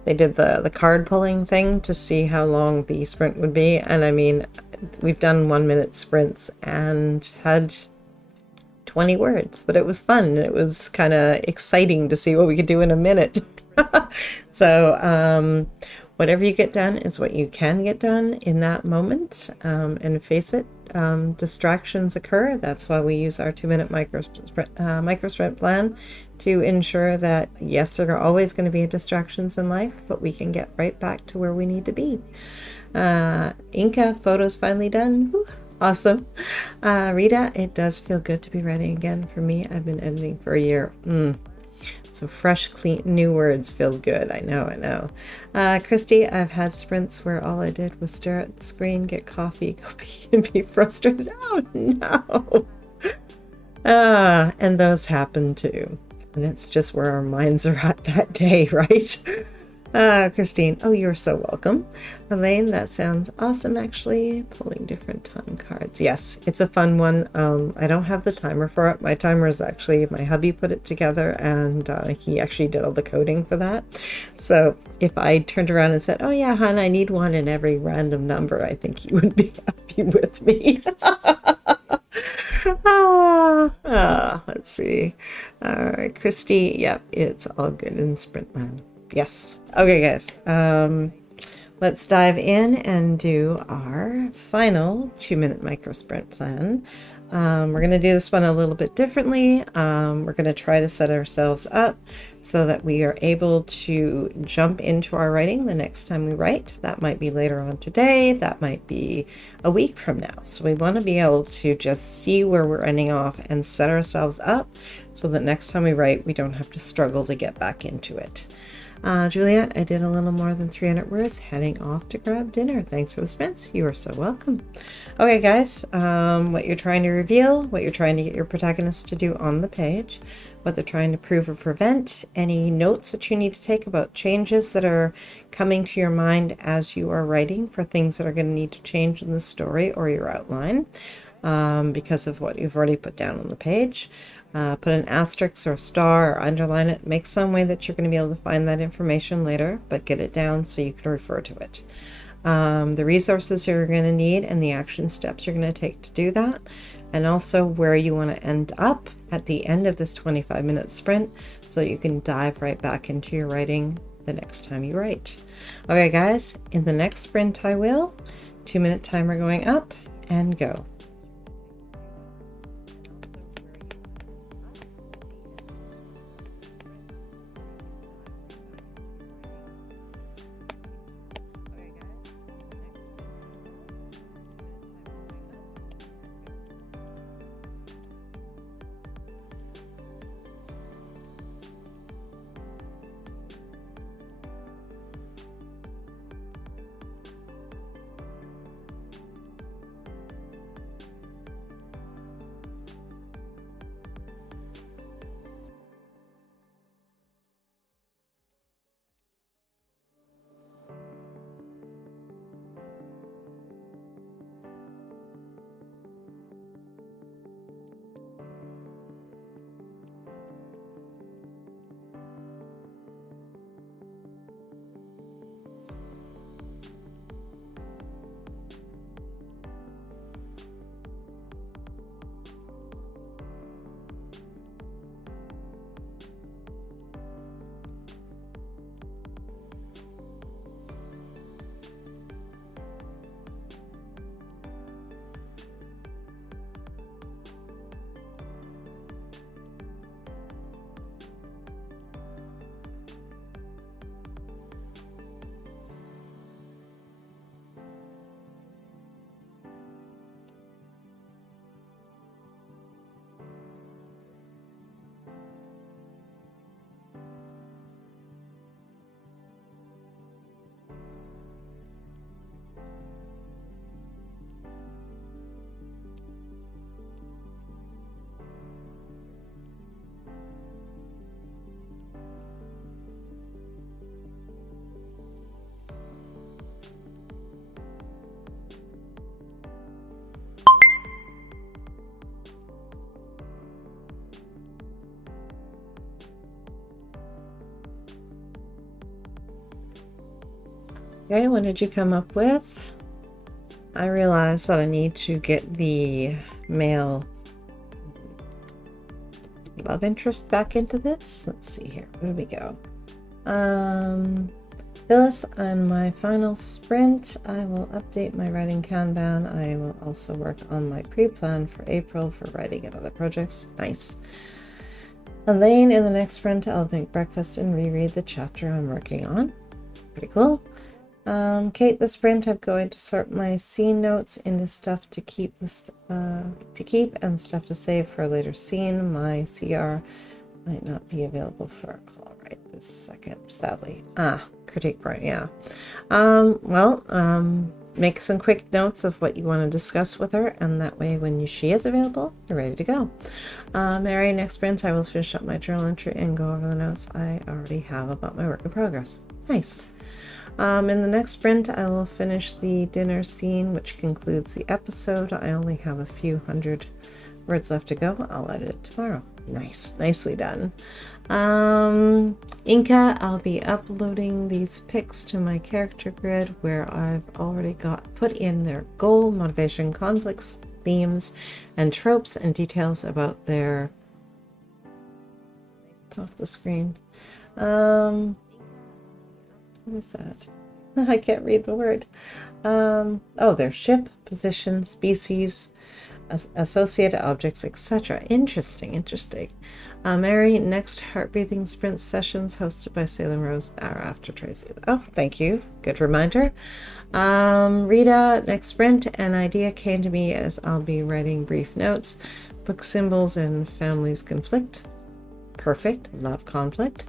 they did the card pulling thing to see how long the sprint would be. And I mean, we've done 1-minute sprints and had 20 words, but it was fun. And it was kind of exciting to see what we could do in a minute. So, whatever you get done is what you can get done in that moment. And face it, distractions occur. That's why we use our 2-minute micro sprint plan to ensure that, yes, there are always going to be distractions in life, but we can get right back to where we need to be. Inca, photos finally done. Woo, awesome. Rita, it does feel good to be writing again for me. I've been editing for a year. So fresh, clean, new words feels good. I know. Christy, I've had sprints where all I did was stare at the screen, get coffee, go pee, and be frustrated. Oh no. And those happen too. And it's just where our minds are at that day, right? Christine, oh, you're so welcome. Elaine, that sounds awesome, actually. Pulling different time cards. Yes, it's a fun one. I don't have the timer for it. My timer is actually, my hubby put it together, and he actually did all the coding for that. So if I turned around and said, oh yeah, hon, I need one in every random number, I think you would be happy with me. Let's see. Christy, yep, it's all good in Sprintland. Yes. Okay, guys. Let's dive in and do our final 2-minute micro sprint plan. We're going to do this one a little bit differently. We're going to try to set ourselves up so that we are able to jump into our writing the next time we write. That might be later on today. That might be a week from now. So we want to be able to just see where we're ending off and set ourselves up so that next time we write, we don't have to struggle to get back into it. Juliet, I did a little more than 300 words, heading off to grab dinner. Thanks for the sprints. You are so welcome. Okay, guys, what you're trying to reveal, what you're trying to get your protagonist to do on the page. what they're trying to prove or prevent, any notes that you need to take about changes that are coming to your mind as you are writing for things that are going to need to change in the story or your outline because of what you've already put down on the page. Put an asterisk or a star or underline it. Make some way that you're going to be able to find that information later, but get it down so you can refer to it. The resources you're going to need and the action steps you're going to take to do that, and also where you want to end up at the end of this 25-minute sprint so you can dive right back into your writing the next time you write. Okay guys, in the next sprint I will. 2-minute timer going up and go. Okay, what did you come up with? I realized that I need to get the male love interest back into this. Let's see here. Where do we go? Phyllis, on my final sprint, I will update my writing Kanban. I will also work on my pre-plan for April for writing and other projects. Nice. Elaine, in the next sprint, I'll make breakfast and reread the chapter I'm working on. Pretty cool. Kate, the sprint, I'm going to sort my scene notes into stuff to keep and stuff to save for a later scene. My CR might not be available for a call right this second, sadly. Critique part, yeah. Make some quick notes of what you want to discuss with her, and that way when she is available, you're ready to go. Mary, next sprint, I will finish up my journal entry and go over the notes I already have about my work in progress. Nice. In the next sprint, I will finish the dinner scene, which concludes the episode. I only have a few hundred words left to go. I'll edit it tomorrow. Nice. Nicely done. Inca, I'll be uploading these pics to my character grid where I've already put in their goal, motivation, conflicts, themes, and tropes and details about their... It's off the screen. What is that? I can't read the word. Their ship, position, species, associated objects, etc. Interesting. Mary, next heart breathing sprint sessions hosted by Salem Rose hour after Tracy. Oh, thank you. Good reminder. Rita, next sprint, an idea came to me as I'll be writing brief notes. Book symbols and families conflict. Perfect. Love conflict.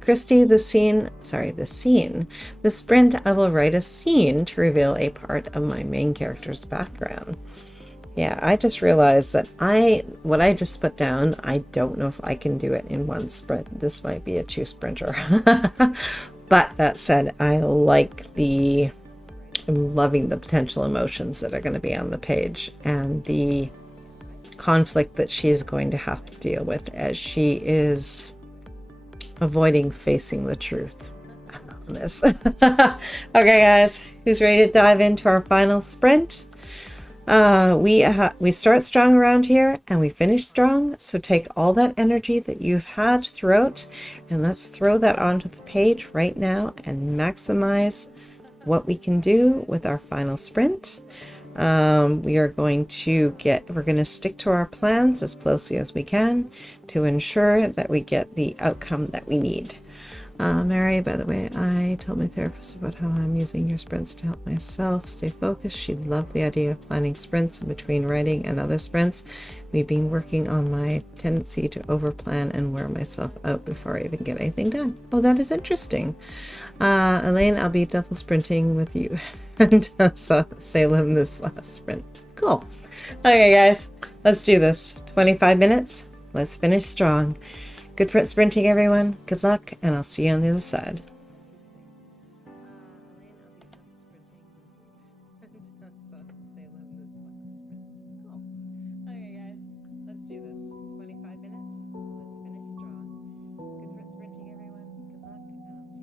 Christy, the scene. The sprint, I will write a scene to reveal a part of my main character's background. Yeah, I just realized that what I just put down, I don't know if I can do it in one sprint. This might be a 2-sprinter. But that said, I'm loving the potential emotions that are going to be on the page and the conflict that she is going to have to deal with as she is avoiding facing the truth on this. Okay, guys, who's ready to dive into our final sprint? We start strong around here and we finish strong. So take all that energy that you've had throughout and let's throw that onto the page right now and maximize what we can do with our final sprint. We're going to stick to our plans as closely as we can to ensure that we get the outcome that we need. Mary, by the way, I told my therapist about how I'm using your sprints to help myself stay focused. She loved the idea of planning sprints in between writing and other sprints. We've been working on my tendency to overplan and wear myself out before I even get anything done. Oh, that is interesting. Elaine, I'll be double sprinting with you and Salem this last sprint. Cool. Okay, guys, let's do this. 25 minutes. Let's finish strong. Good sprinting, everyone. Good luck, and I'll see you on the other side. Okay, guys, let's do this. 25 minutes. Let's finish strong. Good sprinting, everyone. Good luck, and I'll see you on the other side.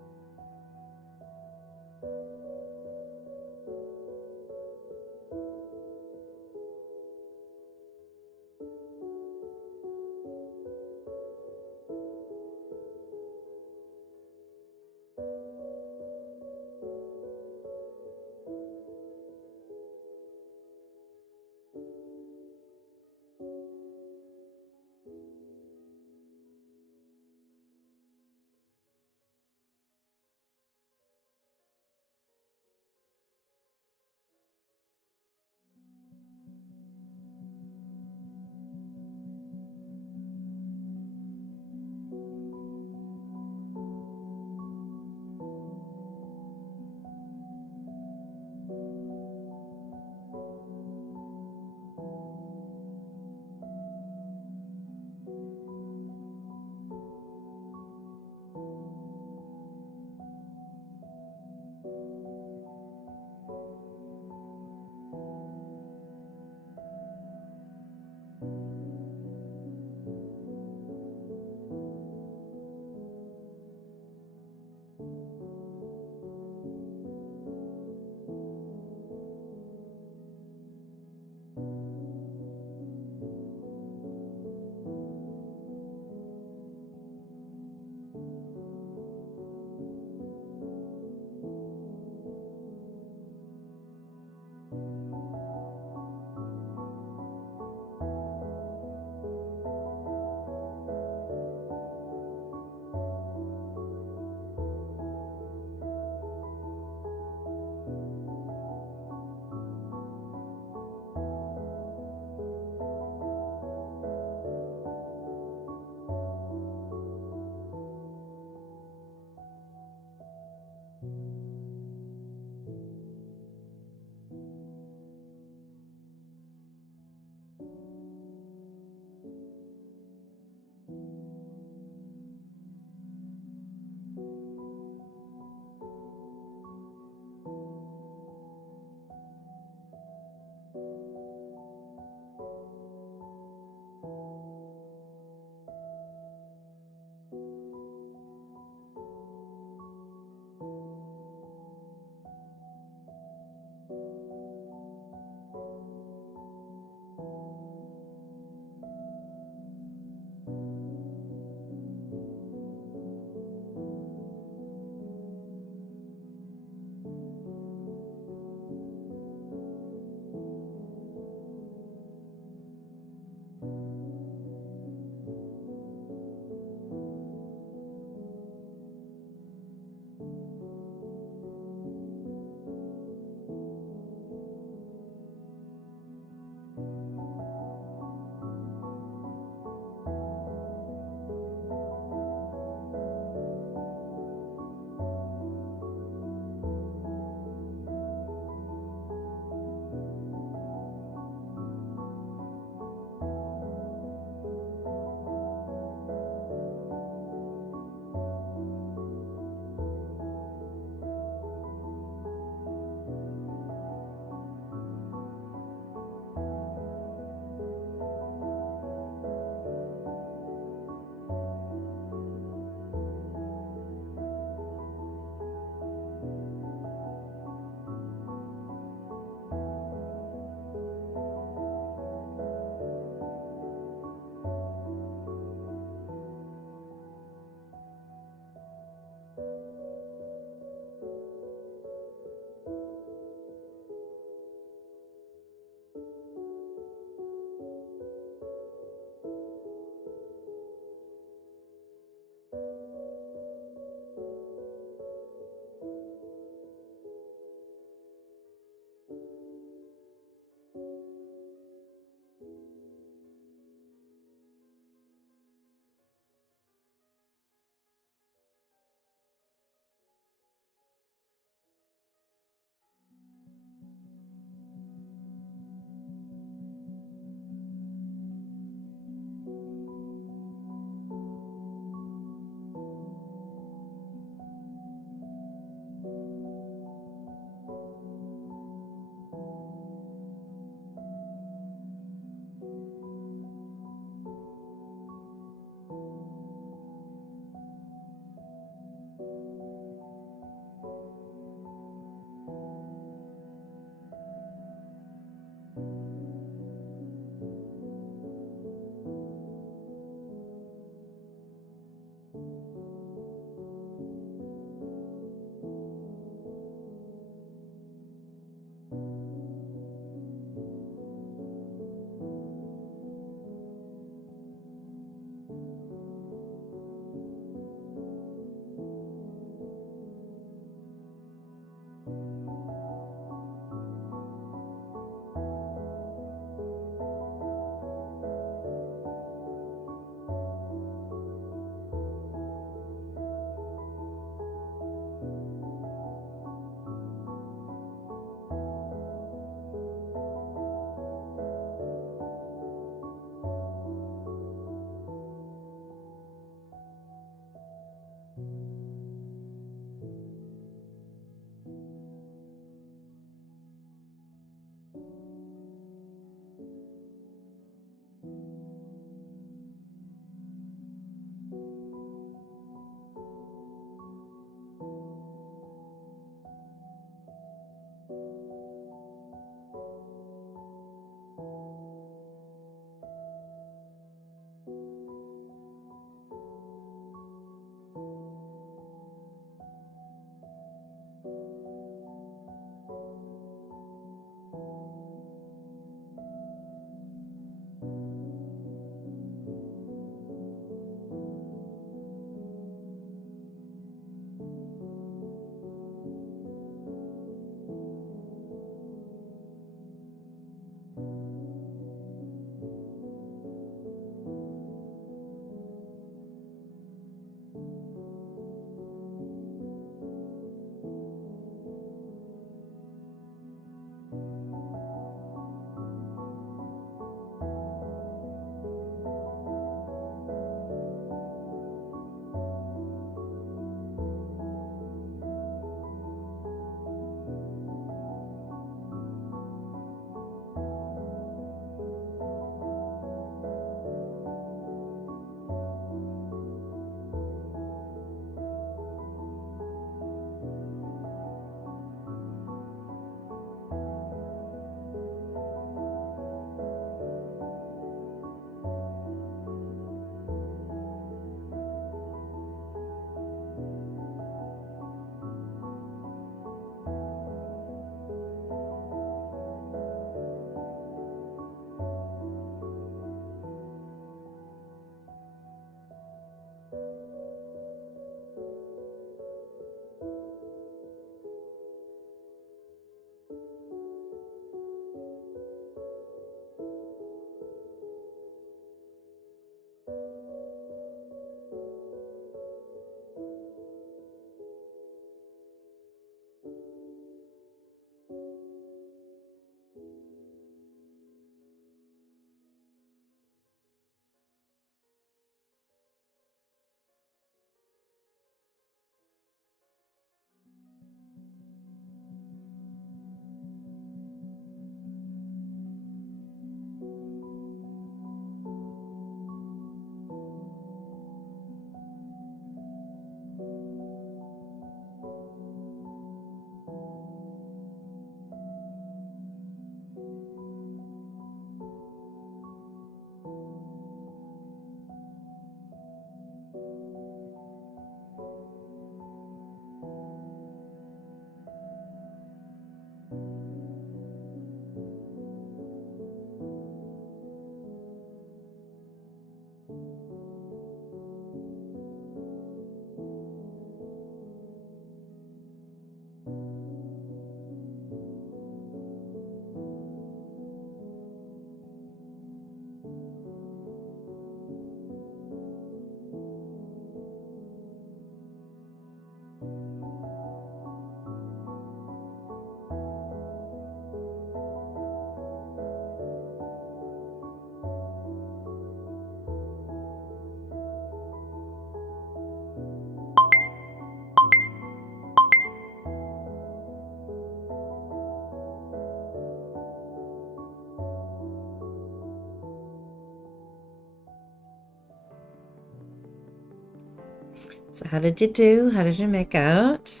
So how did you do? How did you make out?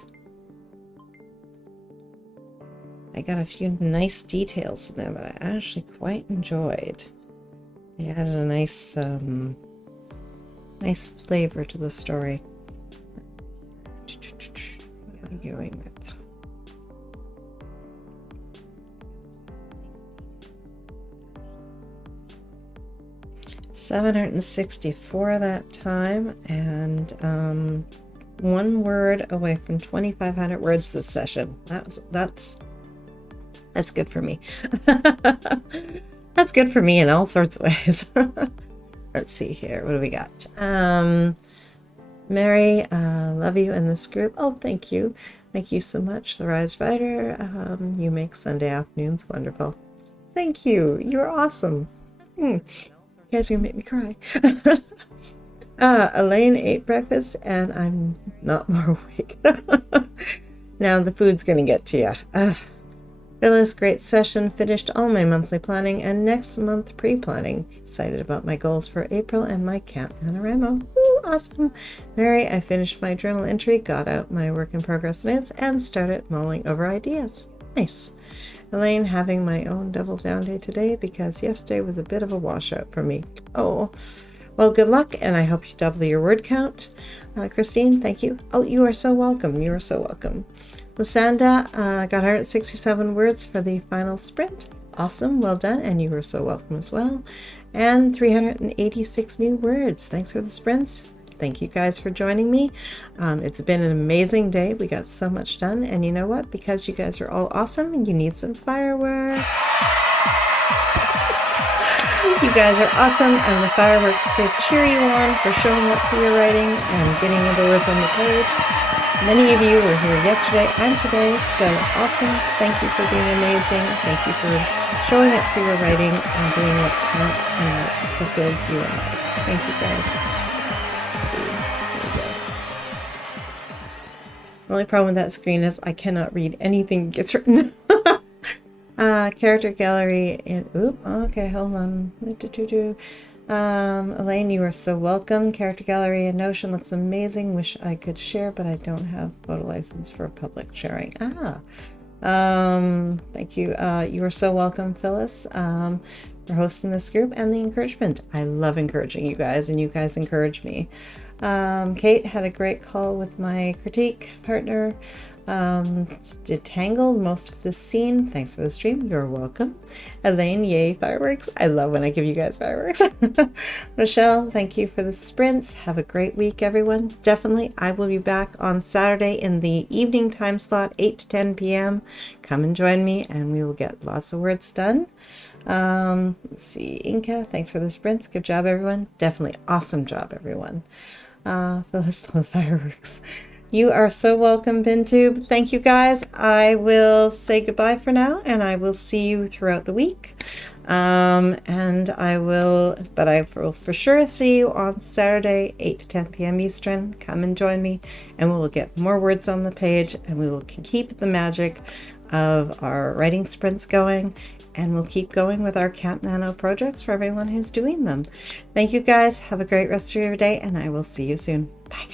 I got a few nice details in there that I actually quite enjoyed. They added a nice nice flavor to the story. What are you going with? 764 that time, and 1 word away from 2,500 words this session. That's good for me. That's good for me in all sorts of ways. Let's see here. What do we got? Mary, love you in this group. Oh, thank you. Thank you so much. The Rise Rider. You make Sunday afternoons wonderful. Thank you. You're awesome. You guys are gonna make me cry. Elaine ate breakfast and I'm not more awake. Now the food's gonna get to you. Phyllis, great session. Finished all my monthly planning and next month pre-planning. Excited about my goals for April and my Camp NaNoWriMo. Woo, awesome. Mary, I finished my journal entry, got out my work in progress notes, and started mulling over ideas. Nice. Elaine, having my own double down day today because yesterday was a bit of a washout for me. Oh, well, good luck, and I hope you double your word count. Christine, thank you. Oh, you are so welcome. You are so welcome. Lysanda got 167 words for the final sprint. Awesome, well done, and you were so welcome as well. And 386 new words. Thanks for the sprints. Thank you guys for joining me. It's been an amazing day. We got so much done, and you know what? Because you guys are all awesome, you need some fireworks. You guys are awesome, and the fireworks to cheer you on for showing up for your writing and getting the words on the page. Many of you were here yesterday and today, so awesome. Thank you for being amazing. Thank you for showing up for your writing and doing what counts and what fulfills you. Thank you guys. Let's see. There we go. The only problem with that screen is I cannot read anything that gets written. Character gallery and okay, hold on. Elaine, you are so welcome. Character gallery in Notion looks amazing. Wish I could share, but I don't have photo license for public sharing. Thank you. You are so welcome, Phyllis, for hosting this group and the encouragement. I love encouraging you guys, and you guys encourage me. Kate had a great call with my critique partner. Detangled most of the scene. Thanks for the stream. You're welcome. Elaine, yay, fireworks. I love when I give you guys fireworks. Michelle, thank you for the sprints. Have a great week, everyone. Definitely, I will be back on Saturday in the evening time slot, 8 to 10 p.m. Come and join me, and we will get lots of words done. Let's see. Inca, thanks for the sprints. Good job, everyone. Definitely awesome job, everyone. Phyllis, the fireworks. You are so welcome, BinTube. Thank you, guys. I will say goodbye for now, and I will see you throughout the week. I will for sure see you on Saturday, 8 to 10 p.m. Eastern. Come and join me, and we will get more words on the page, and we will keep the magic of our writing sprints going, and we'll keep going with our Camp Nano projects for everyone who's doing them. Thank you, guys. Have a great rest of your day, and I will see you soon. Bye.